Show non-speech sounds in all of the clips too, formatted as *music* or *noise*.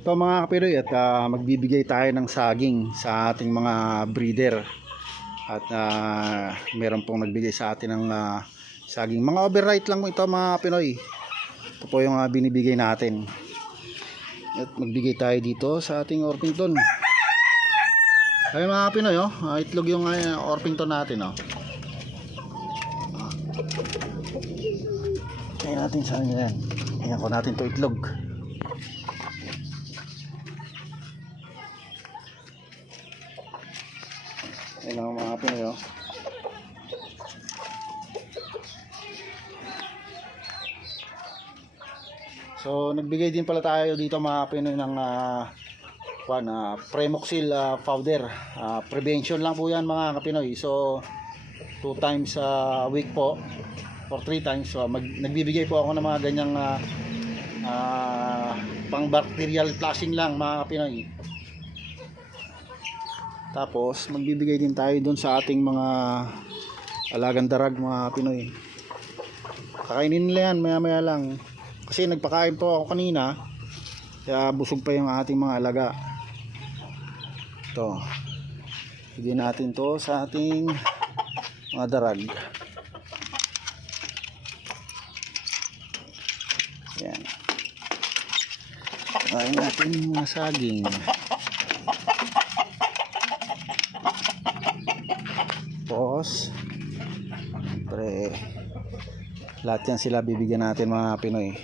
Ito mga kapiroy at ah, magbibigay tayo ng saging sa ating mga breeder. At ah, meron pong nagbigay sa atin ng ah, saging. Mga overright lang po ito mga Pinoy. Ito po yung ah, binibigay natin. At magbigay tayo dito sa ating Orpington. Ayun mga Pinoy, oh. Ah, itlog yung ah, Orpington natin. Oh. Kaya natin saan yan. Ayan ko natin to itlog. Ayan ang mga Pinoy, oh. So, nagbigay din pala tayo dito mga Pinoy ng ah, kwan, ah, Premoxil ah, powder. Ah, prevention lang po yan mga kapinoy. So, two times a week po or three times. So, mag, nagbibigay po ako ng mga ganyang ah, ah, pang bacterial flushing lang mga kapinoy. Tapos, magbibigay din tayo dun sa ating mga alagang darag mga Pinoy. Kakainin nila yan maya maya lang. Kasi nagpakain po ako kanina. Kaya busog pa yung ating mga alaga. Ito. Bigyan natin to sa ating mga darag. Yan. Kain natin yung mga saging. Tapos, pre, lahat yan sila bibigyan natin mga Pinoy.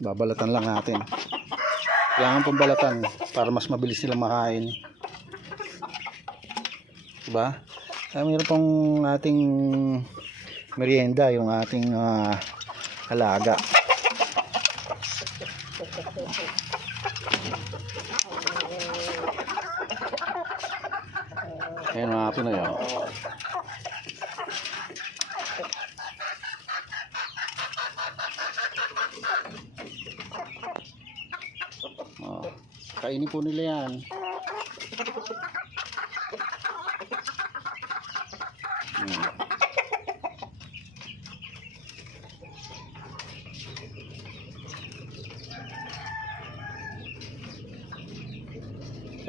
Babalatan lang natin. Kailangan pong balatan para mas mabilis silang makain. Diba? Kaya mayroon pong ating merienda, yung ating ah, alaga. Ayan mga Pinoy. Oh. Oh. Kainin po nila yan.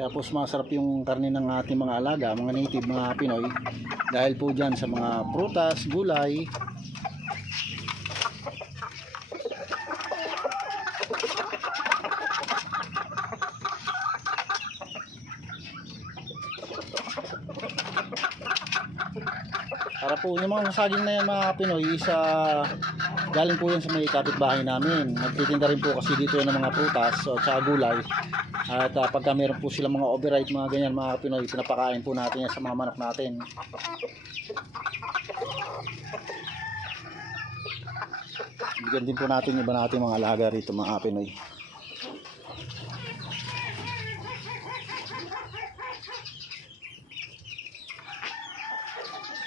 Tapos masarap yung karne ng ating mga alaga, mga native, mga Pinoy. Dahil po dyan sa mga prutas, gulay. Para po yung mga saging na yan mga Pinoy, isa galing po yan sa may kapitbahay namin. Nagtitinda rin po kasi dito yan ng mga prutas o sa gulay. At uh, pagka meron po silang mga overripe, mga ganyan, mga Pinoy, pinapakain po natin yan sa mga manok natin. Bigyan din po natin iba natin mga alaga rito, mga Pinoy.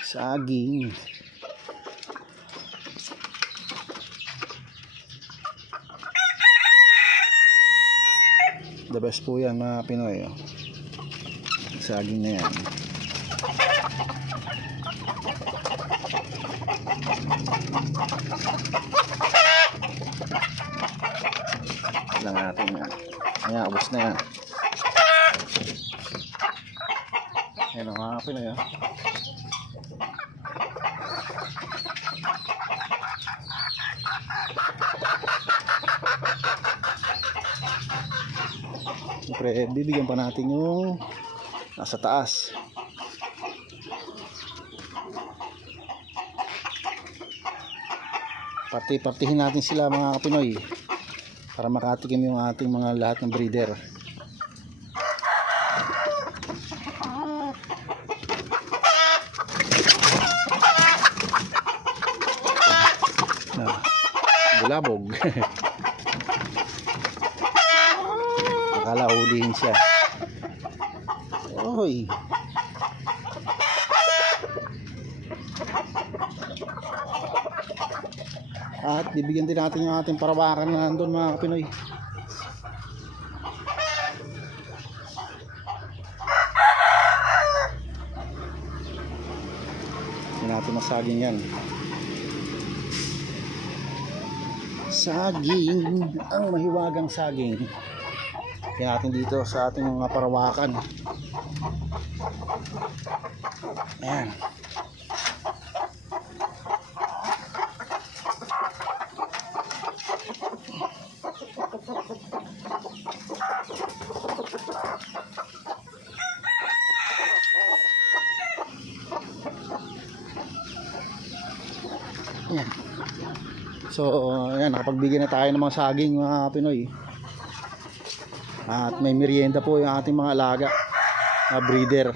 Saging. Best po yan mga Pinoy. Oh. Saging na yan. lang natin yan. Ayan, ubos na yan. Ayan mga Pinoy. Oh. Siyempre, bibigyan pa natin yung nasa taas. Parti-partihin natin sila mga kapinoy para makatikim yung ating mga lahat ng breeder. Bulabog. *laughs* Akala hulihin siya. Oy. At bibigyan din natin yung ating parawakan na nandun mga Pinoy. Hindi natin masaging yan. saging ang mahiwagang saging kaya natin dito sa ating mga parawakan. Ayan. Ayan. So, ayan, nakapagbigay na tayo ng mga saging mga Pinoy. At may merienda po yung ating mga alaga, mga breeder.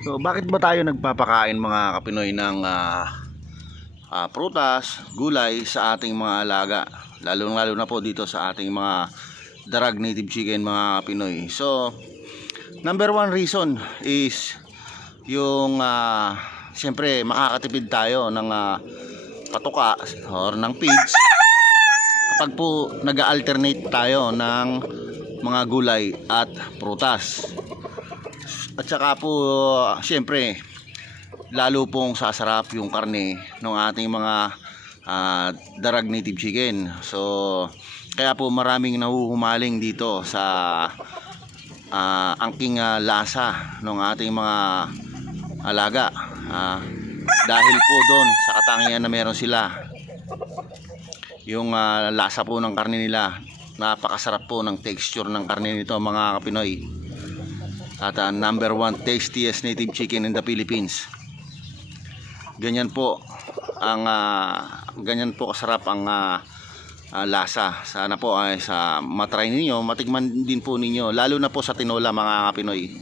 So, bakit ba tayo nagpapakain mga kapinoy ng ah, ah, prutas, gulay sa ating mga alaga? Lalo-lalo na po dito sa ating mga darag native chicken mga kapinoy. So, Number one reason is yung ah, siyempre makakatipid tayo ng ah, patuka or ng pigs kapag po nag-alternate tayo ng mga gulay at prutas. At saka po siyempre lalo pong sasarap yung karne ng ating mga ah, darag native chicken. So kaya po maraming nahuhumaling dito sa ah, angking ah, lasa ng ating mga alaga Ah, dahil po doon sa katangian na meron sila yung ah, lasa po ng karne nila napakasarap po ng texture ng karne nito mga kapinoy at ah, number one tastiest native chicken in the Philippines ganyan po ang ah, ganyan po kasarap ang ah, ah, lasa. Sana po ay sa matry ninyo, matikman din po ninyo, lalo na po sa tinola mga Pinoy.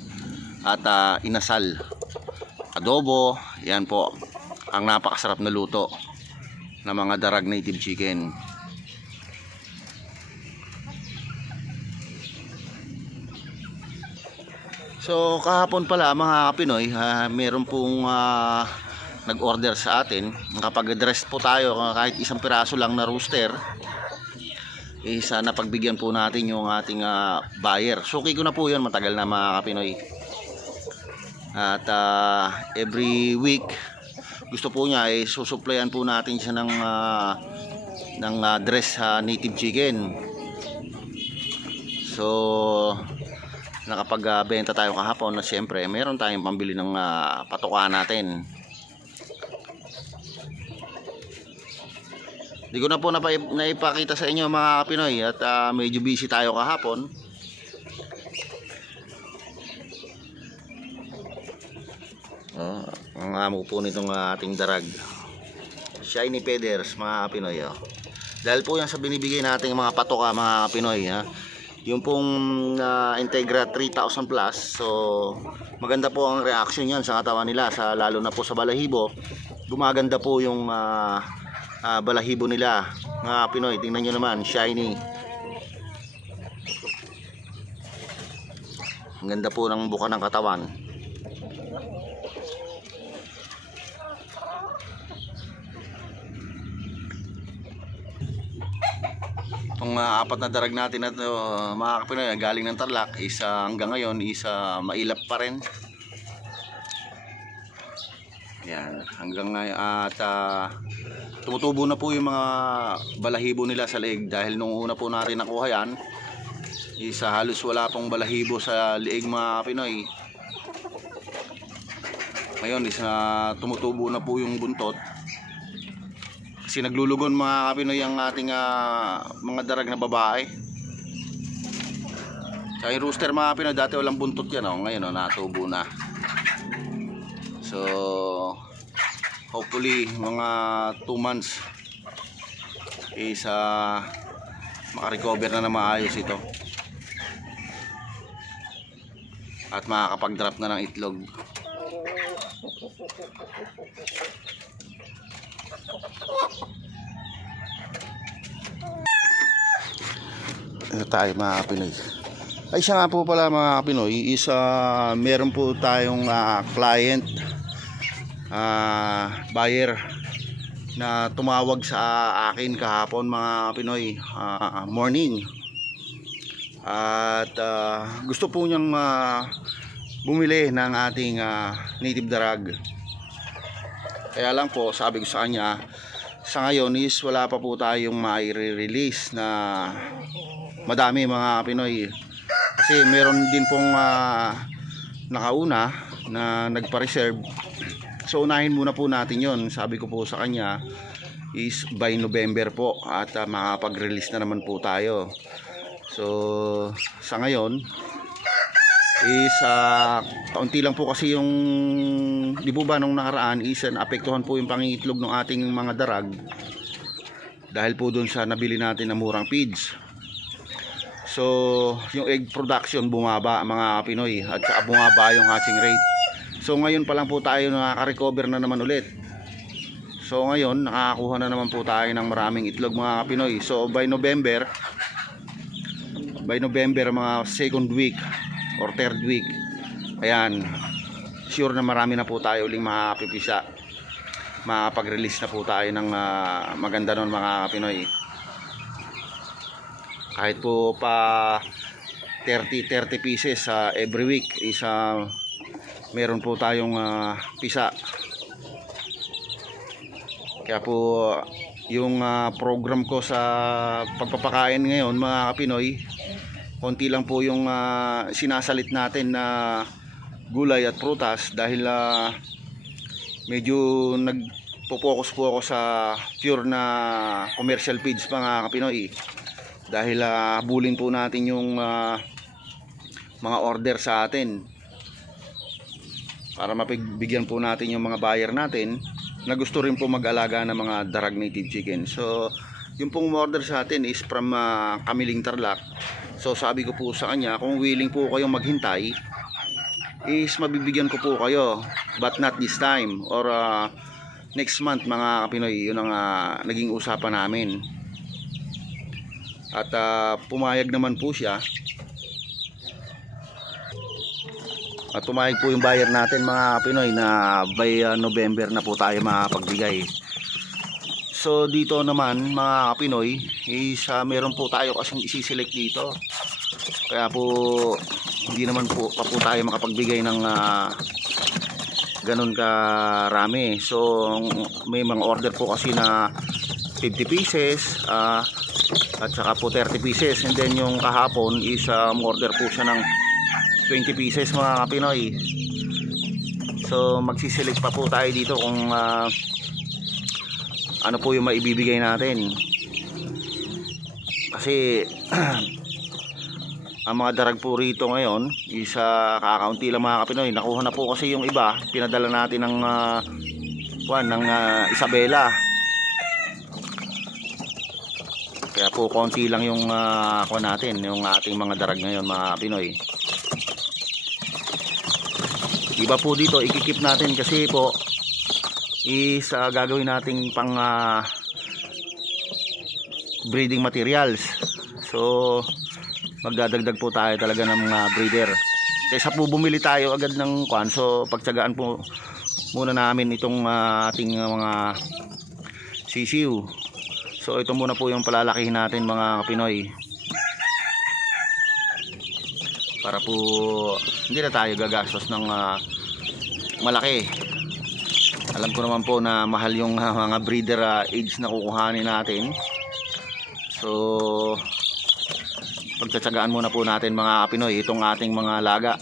At ah, inasal, adobo, yan po ang napakasarap na luto ng mga darag native chicken. So kahapon pala mga Pinoy, ah, meron pong ah, nag-order sa atin. Kapag address po tayo ah, kahit isang piraso lang na rooster, eh sana pagbigyan po natin yung ating ah, buyer. Suki ko na po yun, matagal na mga Pinoy. At ah, every week, gusto po niya ay susuplayan po natin siya ng ah, ng ah, dress sa native chicken. So, nakapagbenta tayo kahapon na siyempre meron tayong pambili ng ah, patuka natin. Hindi ko na po napa- naipakita sa inyo mga Pinoy at ah, medyo busy tayo kahapon. Oh, ang amo po nitong ah, ating darag. Shiny Feathers mga Pinoy. Oh. Dahil po yan sa binibigay nating mga patoka mga Pinoy. Ha? Yung pong ah, Integra 3000 plus. So maganda po ang reaction yan sa katawan nila. Sa, lalo na po sa balahibo. Gumaganda po yung ah, ah, balahibo nila. Mga Pinoy, tingnan nyo naman. Shiny. Ang ganda po ng buka ng katawan. Itong apat na darag natin na to, uh, mga kapinoy, galing ng Tarlac, isa hanggang ngayon, isa mailap pa rin. Yan, hanggang ngayon at ah, tumutubo na po yung mga balahibo nila sa leeg dahil nung una po natin nakuha yan, isa halos wala pong balahibo sa leeg mga Pinoy. Ngayon, isa tumutubo na po yung buntot. Kasi naglulugon mga Pinoy ang ating ah, mga darag na babae. Sa yung rooster mga Pinoy, dati walang buntot yan. Oh. Ngayon, oh, natubo na. So, hopefully, mga 2 months is ah, makarecover na na maayos ito. At makakapag-drop na ng itlog. Ito tayo mga Pinoy. Ay siya nga po pala mga Pinoy, is ah, meron po tayong ah, client ah, buyer na tumawag sa akin kahapon mga Pinoy ah, morning at ah, gusto po niyang ah, bumili ng ating ah, native darag. Kaya lang po, sabi ko sa kanya, sa ngayon is wala pa po tayong mai-release na madami mga Pinoy. Kasi meron din pong ah, nakauna na nagpa-reserve. So unahin muna po natin yon Sabi ko po sa kanya is by November po at ah, makapag-release na naman po tayo. So sa ngayon is ah, kaunti lang po kasi yung di po ba nung nakaraan is uh, naapektuhan po yung pangingitlog ng ating mga darag dahil po doon sa nabili natin na murang feeds. So, yung egg production bumaba mga Pinoy at saka bumaba yung hatching rate. So, ngayon pa lang po tayo nakaka-recover na naman ulit. So, ngayon nakakakuha na naman po tayo ng maraming itlog mga Pinoy. So, by November, by November mga second week or third week, ayan, sure na marami na po tayo uling makapipisa. Makapag-release na po tayo ng ah, maganda nun mga Pinoy. Kahit po pa 30 30 pieces sa every week is ah, meron po tayong ah, pisa. Kaya po yung ah, program ko sa pagpapakain ngayon mga Pinoy konti lang po yung ah, sinasalit natin na gulay at prutas dahil ah, medyo nagpo-focus po ako sa pure na commercial feeds mga Pinoy dahil ah, habulin po natin yung ah, mga order sa atin. Para mapigbigyan po natin yung mga buyer natin na gusto rin po mag-alaga ng mga darag native chicken. So yung pong order sa atin is from ah, Kamiling Tarlac so sabi ko po sa kanya kung willing po kayong maghintay is mabibigyan ko po kayo but not this time or ah, next month mga Pinoy yun ang ah, naging usapan namin at ah, pumayag naman po siya. At pumayag po yung buyer natin mga Pinoy na by ah, November na po tayo makapagbigay. So dito naman mga Pinoy is ah, meron po tayo kasing isi-select dito. Kaya po hindi naman po pa po tayo makapagbigay ng ah, ganun karami. So may mga order po kasi na 50 pieces, ah at saka po 30 pieces and then yung kahapon is um, order po siya ng 20 pieces mga Pinoy so magsiselect pa po tayo dito kung ah, ano po yung maibibigay natin? Kasi *clears throat* ang mga darag po rito ngayon is uh, kakaunti lang mga Pinoy nakuha na po kasi yung iba. Pinadala natin ng uh, ng ah, Isabela. Kaya po konti lang yung uh, ako natin, yung ating mga darag ngayon mga Pinoy. Iba po dito, ikikip natin kasi po is uh, gagawin nating pang uh, breeding materials. So magdadagdag po tayo talaga ng mga breeder. Kaysa po bumili tayo agad ng kwan, so pagtsagaan po muna namin itong uh, ating uh, mga sisiw So ito muna po yung palalakihin natin mga Pinoy. Para po hindi na tayo gagastos ng ah, malaki. Alam ko naman po na mahal yung ah, mga breeder ah, age na kukuhanin natin. So pagtsatsagaan muna po natin mga Pinoy itong ating mga laga.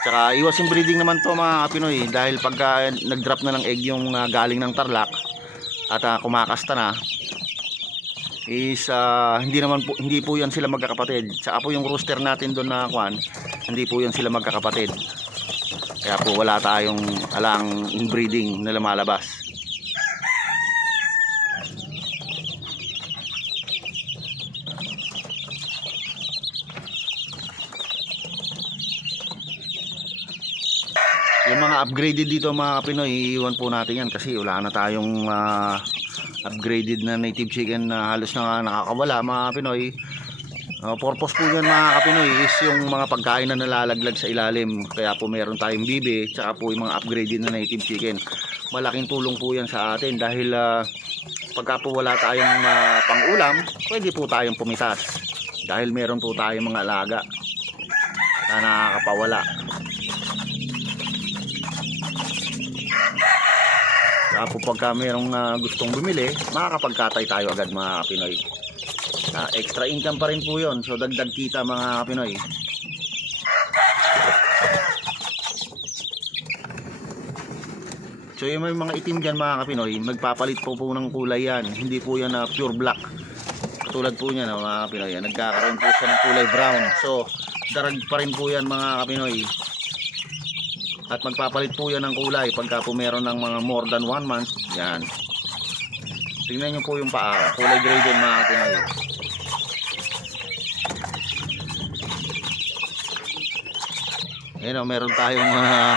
Tsaka iwas yung breeding naman to mga Pinoy dahil pagka nag-drop na ng egg yung ah, galing ng tarlac at uh, kumakasta na is uh, hindi naman po hindi po yan sila magkakapatid. Saka po yung rooster natin doon na kwan, hindi po yan sila magkakapatid. Kaya po wala tayong alang inbreeding na lumalabas. Yung mga upgraded dito mga Pinoy, iiwan po natin yan kasi wala na tayong ah, upgraded na native chicken na halos na nakakawala mga Pinoy. Uh, purpose po yan mga Pinoy is yung mga pagkain na nalalaglag sa ilalim. Kaya po meron tayong bibi tsaka po yung mga upgraded na native chicken. Malaking tulong po yan sa atin dahil ah, pagka po wala tayong ah, pang-ulam, pwede po tayong pumitas. Dahil meron po tayong mga alaga na nakakapag pawala. Kaya po pagka merong ah, gustong bumili, makakapagkatay tayo agad mga Pinoy. Ah, extra income pa rin po yun. So dagdag kita mga Pinoy. So yung may mga itim dyan mga Kapinoy, magpapalit po po ng kulay yan. Hindi po yan na pure black. Katulad po niya mga Kapinoy. Nagkakaroon po siya ng kulay brown. So darag pa rin po yan mga Kapinoy. At magpapalit po yan ng kulay pagka po meron ng mga more than one month. Yan. Tingnan nyo po yung paa. Kulay gray din mga Kapinoy. Ayan o, meron tayong uh,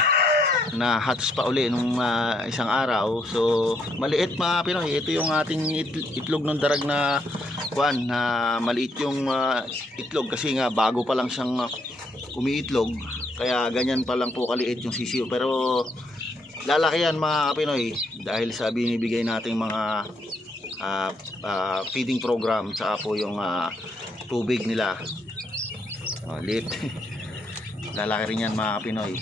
na hatos pa uli nung ah, isang araw. So, maliit mga Pinoy. Ito yung ating it- itlog ng darag na kuan na maliit yung ah, itlog kasi nga bago pa lang siyang umiitlog. Kaya ganyan pa lang po kaliit yung sisiyo. Pero lalaki yan mga Pinoy dahil sa binibigay nating mga ah, ah, feeding program sa po yung ah, tubig nila. Oh, lit. *laughs* lalaki rin yan mga Pinoy.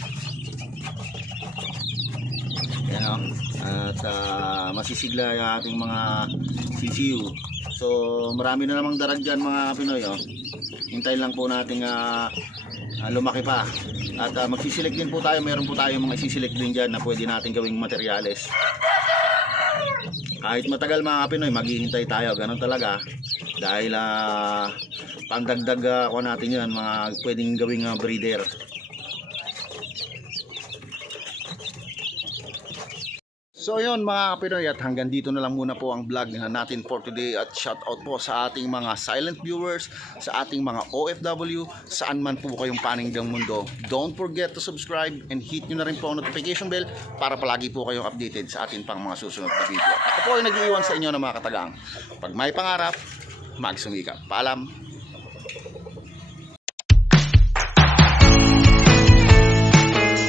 Yan o. At ah, masisigla yung ating mga CCU. So marami na namang darag dyan mga Pinoy. Oh. Hintayin lang po natin ah, ah, lumaki pa. At uh, magsiselect din po tayo. Meron po tayo mga isiselect din dyan na pwede natin gawing materyales. Kahit matagal mga Pinoy, maghihintay tayo. Ganon talaga. Dahil ah, pangdagdag uh, ko natin yan, mga pwedeng gawing ah, breeder. So yun mga Pinoy at hanggang dito na lang muna po ang vlog na natin for today at shout out po sa ating mga silent viewers, sa ating mga OFW, saan man po kayong paninggang mundo. Don't forget to subscribe and hit nyo na rin po ang notification bell para palagi po kayong updated sa ating pang mga susunod na video. Ako po ay nag-iwan sa inyo ng mga katagang. Pag may pangarap, magsumikap. Paalam!